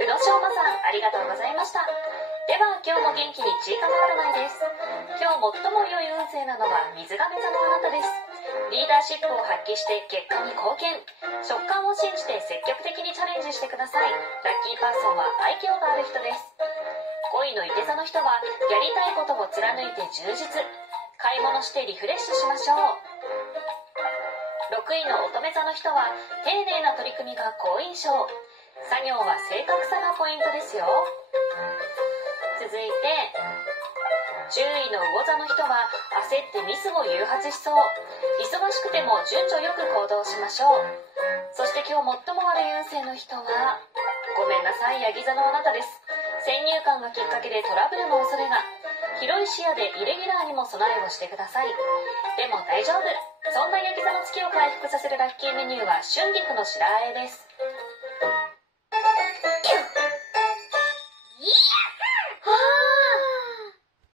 宇野昌磨さん、ありがとうございました。では今日も元気にちいかわ占いです。今日最も良い運勢なのは水亀座のあなたです。リーダーシップを発揮して結果に貢献、直感を信じて積極的にチャレンジしてください。ラッキーパーソンは愛嬌がある人です。5位のいて座の人はやりたいことを貫いて充実、買い物してリフレッシュしましょう。6位の乙女座の人は丁寧な取り組みが好印象、作業は正確さがポイントですよ。続いて10位の魚座の人は焦ってミスを誘発しそう、忙しくても順序よく行動しましょう。そして今日最も悪い運勢の人はごめんなさい、ヤギ座のあなたです。先入観がきっかけでトラブルの恐れが、広い視野でイレギュラーにも備えをしてください。でも大丈夫。そんなヤギ座の月を回復させるラッキーメニューは春菊の白あえです。